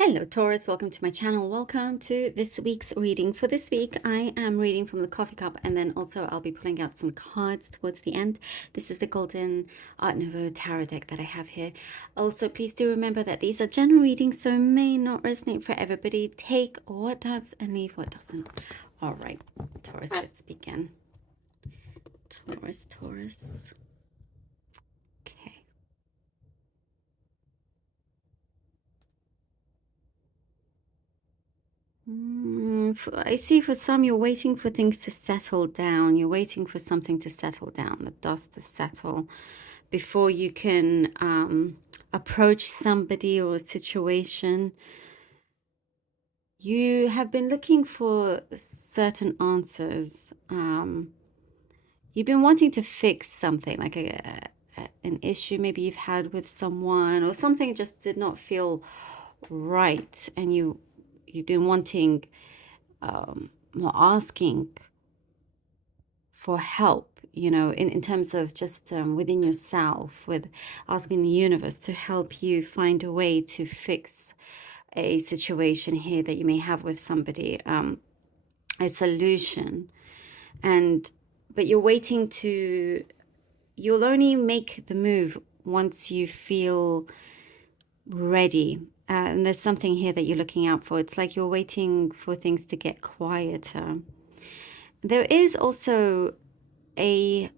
Hello Taurus, welcome to my channel. Welcome to this week's reading. For this week, I am reading from the coffee cup, and then also I'll be pulling out some cards towards the end. This is the Golden Art Nouveau tarot deck that I have here. Also, please do remember that these are general readings, so may not resonate for everybody. Take what does and leave what doesn't. All right, Taurus, let's begin. Taurus. Okay. I see for some you're waiting for things to settle down. You're waiting for something to settle down, the dust to settle before you can approach somebody or a situation. You have been looking for certain answers. You've been wanting to fix something like an issue maybe you've had with someone, or something just did not feel right, and you've been wanting or asking for help, in terms of just within yourself, with asking the universe to help you find a way to fix a situation here that you may have with somebody, a solution. But you'll only make the move once you feel ready. And there's something here that you're looking out for. It's like you're waiting for things to get quieter. There is also it's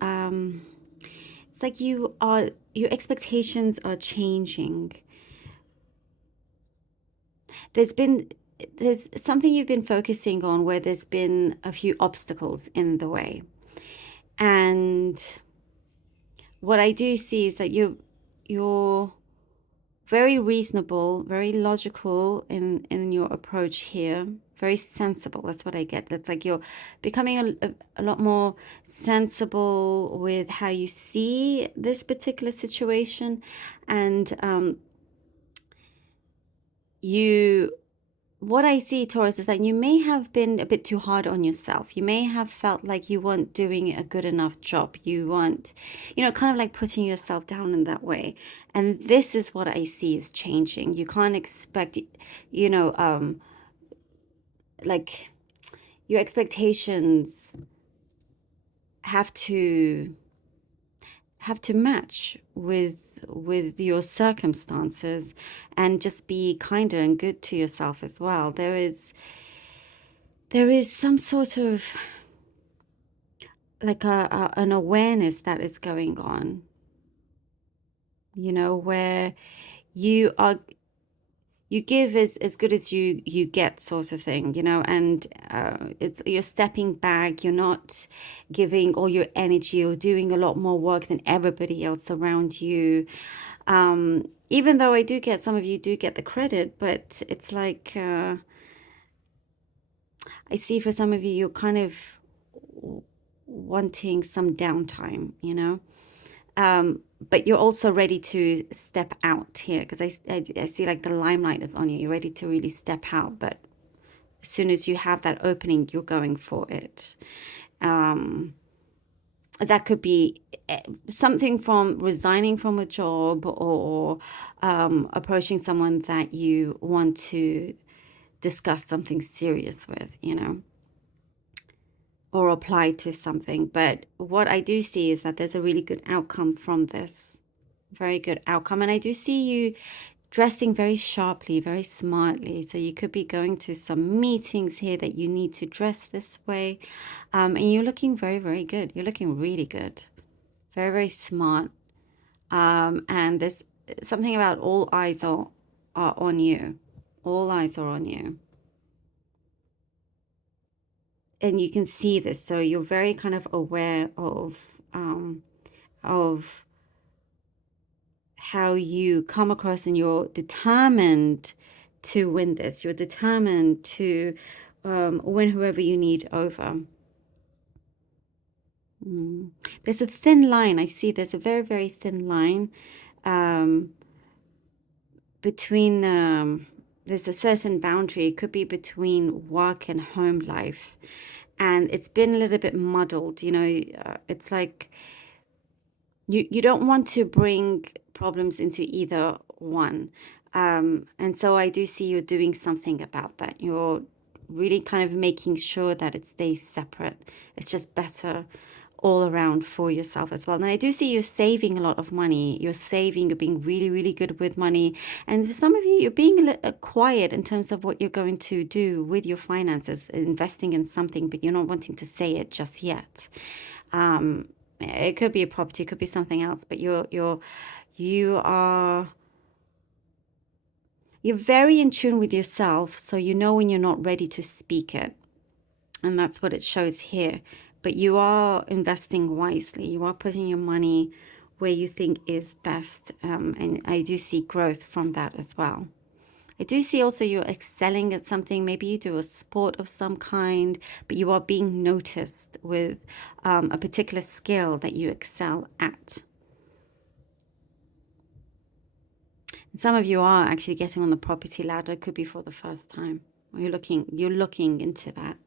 like your expectations are changing. There's something you've been focusing on where there's been a few obstacles in the way. And what I do see is that you're very reasonable, very logical in your approach here, very sensible. That's what I get. That's like you're becoming a lot more sensible with how you see this particular situation. And what I see, Taurus, is that you may have been a bit too hard on yourself. You may have felt like you weren't doing a good enough job. You weren't, kind of like putting yourself down in that way. And this is what I see is changing. You can't expect, like your expectations have to match with your circumstances, and just be kinder and good to yourself as well. There is some sort of like an awareness that is going on, where you give as good as you get, sort of thing, and you're stepping back. You're not giving all your energy or doing a lot more work than everybody else around you. Even though I do get, some of you do get the credit, but it's like I see for some of you, you're kind of wanting some downtime, but you're also ready to step out here, because I see like the limelight is on you. You're ready to really step out, but as soon as you have that opening, you're going for it. That could be something from resigning from a job, or approaching someone that you want to discuss something serious with, or apply to something. But what I do see is that there's a really good outcome from this. Very good outcome. And I do see you dressing very sharply, very smartly. So you could be going to some meetings here that you need to dress this way. And you're looking very, very good. You're looking really good. Very, very smart. And there's something about all eyes are on you. All eyes are on you. And you can see this, so you're very kind of aware of how you come across, and you're determined to win this. You're determined to win whoever you need over. There's a thin line. I see there's a very, very thin line between there's a certain boundary. It could be between work and home life, and it's been a little bit muddled. It's like you don't want to bring problems into either one. And so I do see you doing something about that. You're really kind of making sure that it stays separate. It's just better all around for yourself as well. And I do see you saving a lot of money. You're saving, you're being really, really good with money. And for some of you, you're being quiet in terms of what you're going to do with your finances, investing in something, but you're not wanting to say it just yet. It could be a property, it could be something else, but you are you're very in tune with yourself, so you know when you're not ready to speak it. And that's what it shows here. But you are investing wisely. You are putting your money where you think is best. And I do see growth from that as well. I do see also you're excelling at something. Maybe you do a sport of some kind, but you are being noticed with a particular skill that you excel at. And some of you are actually getting on the property ladder. It could be for the first time. You're looking into that.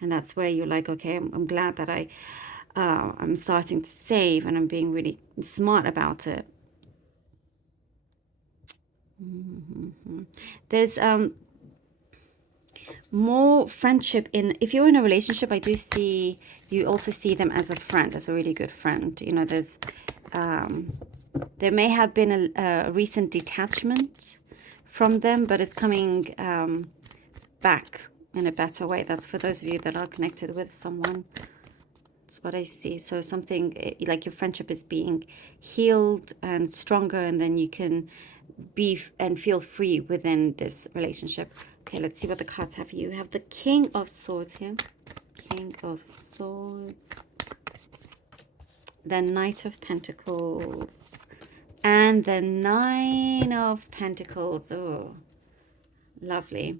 And that's where you're like, okay, I'm glad that I'm starting to save and I'm being really smart about it. There's more friendship if you're in a relationship. I do see you also see them as a friend, as a really good friend. You know, there may have been a recent detachment from them, but it's coming back in a better way. That's for those of you that are connected with someone. That's what I see. So something like your friendship is being healed and stronger, and then you can be and feel free within this relationship. Okay, let's see what the cards have for you. You have the King of Swords here. King of Swords. The Knight of Pentacles. And the Nine of Pentacles. Oh, lovely.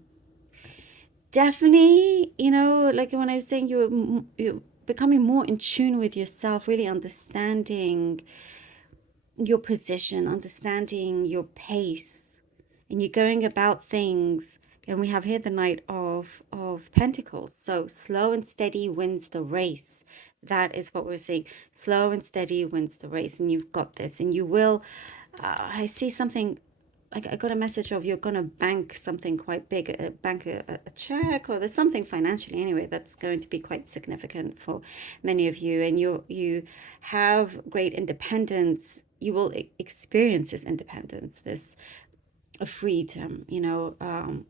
Definitely, you know, like when I was saying, you're becoming more in tune with yourself, really understanding your position, understanding your pace, and you're going about things. And we have here the Knight of Pentacles. So slow and steady wins the race. That is what we're saying. Slow and steady wins the race, and you've got this, and you will. I see something. Like I got a message of you're going to bank something quite big, bank a check, or there's something financially anyway that's going to be quite significant for many of you. And you have great independence. You will experience this independence, this freedom, you know,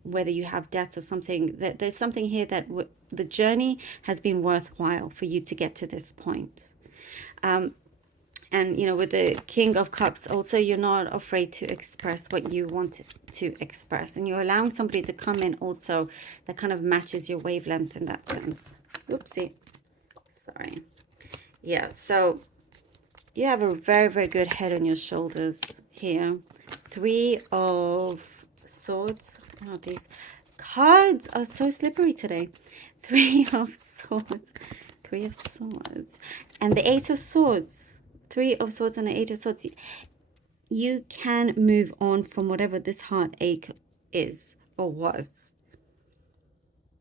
whether you have debts or something. There's something here that the journey has been worthwhile for you to get to this point. And, you know, with the King of Cups, also, you're not afraid to express what you want to express. And you're allowing somebody to come in also that kind of matches your wavelength in that sense. Oopsie. Sorry. Yeah, so you have a very, very good head on your shoulders here. Three of Swords. Oh, these cards are so slippery today. Three of Swords. Three of Swords. And the Eight of Swords. Three of Swords and the Eight of Swords. You can move on from whatever this heartache is or was.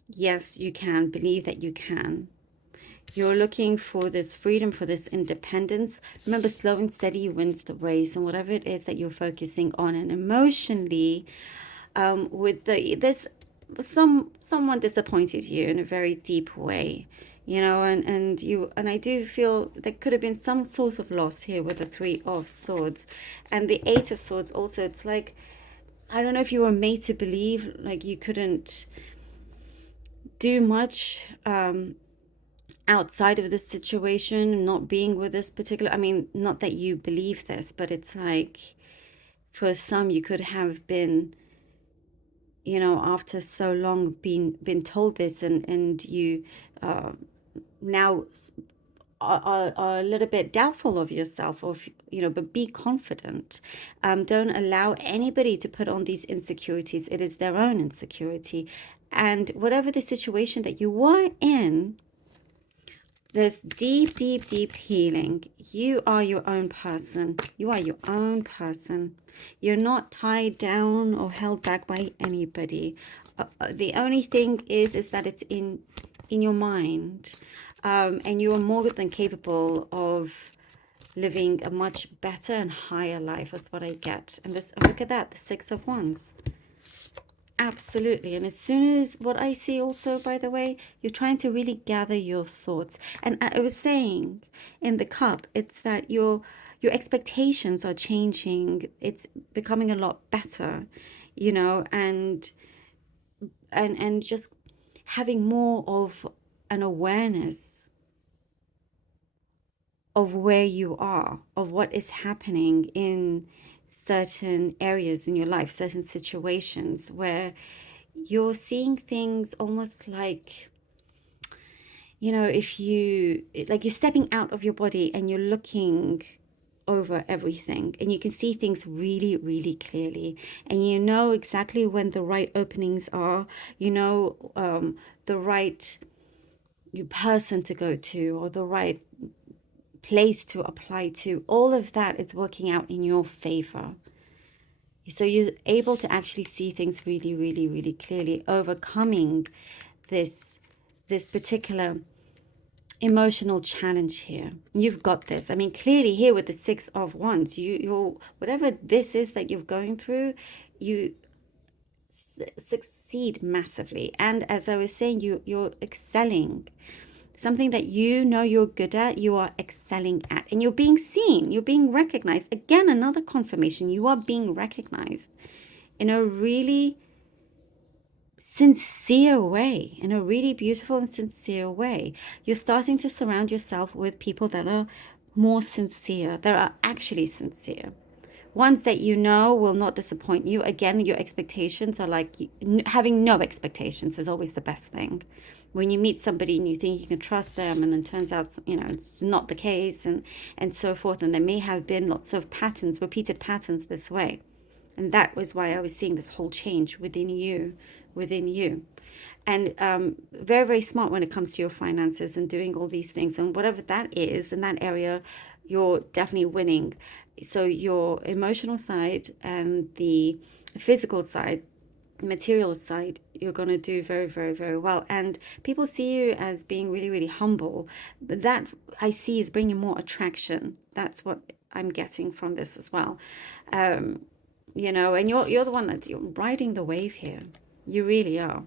Yes, you can. Believe that you can. You're looking for this freedom, for this independence. Remember, slow and steady wins the race. And whatever it is that you're focusing on, and emotionally, with someone disappointed you in a very deep way. You know, and I do feel there could have been some source of loss here with the Three of Swords and the Eight of Swords. Also, it's like, I don't know if you were made to believe like you couldn't do much outside of this situation, not being with this particular, I mean, not that you believe this, but it's like for some you could have been, you know, after so long been told this, and you now are a little bit doubtful of yourself, or you know, but be confident. Don't allow anybody to put on these insecurities. It is their own insecurity. And whatever the situation that you were in, there's deep, deep, deep healing. You are your own person. You are your own person. You're not tied down or held back by anybody. The only thing is that it's in your mind, and you are more than capable of living a much better and higher life. That's what I get. And this, look at that, the Six of Wands. Absolutely. And as soon as what I see also, by the way, you're trying to really gather your thoughts. And I was saying in the cup, it's that your expectations are changing. It's becoming a lot better, you know, and just having more of an awareness of where you are, of what is happening in certain areas in your life, certain situations where you're seeing things almost like, you know, if you, like you're stepping out of your body and you're looking over everything and you can see things really, really clearly. And you know exactly when the right openings are, you know, the right person to go to or the right place to apply to. All of that is working out in your favor. So you're able to actually see things really, really, really clearly, overcoming this particular emotional challenge here. You've got this. I mean, clearly here with the Six of Wands, you're whatever this is that you're going through, you succeed massively. And as I was saying, you're excelling. Something that you know you're good at, you are excelling at, and you're being seen, you're being recognized. Again, another confirmation, you are being recognized in a really sincere way, in a really beautiful and sincere way. You're starting to surround yourself with people that are more sincere, that are actually sincere. Ones that you know will not disappoint you. Again, your expectations are like having no expectations is always the best thing. When you meet somebody and you think you can trust them, and then turns out, you know, it's not the case, and so forth. And there may have been lots of patterns, repeated patterns this way. And that was why I was seeing this whole change within you, within you. And very, very smart when it comes to your finances and doing all these things. And whatever that is in that area, you're definitely winning. So your emotional side and the physical side, material side, you're going to do very, very, very well. And people see you as being really, really humble. That I see is bringing more attraction. That's what I'm getting from this as well. You know, and you're the one that's, you're riding the wave here. You really are.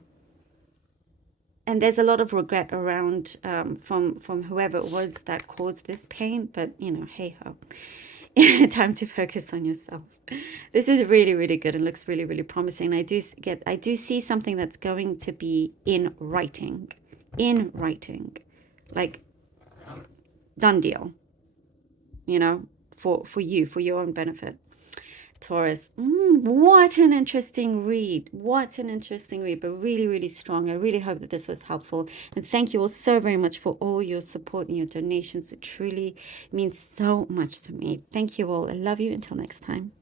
And there's a lot of regret around from whoever it was that caused this pain, but you know, hey ho. Time to focus on yourself. This is really, really good and looks really, really promising. I do see something that's going to be in writing. In writing. Like done deal. You know, for you, for your own benefit. Taurus. What an interesting read. What an interesting read, but really, really strong. I really hope that this was helpful. And thank you all so very much for all your support and your donations. It truly means so much to me. Thank you all. I love you. Until next time.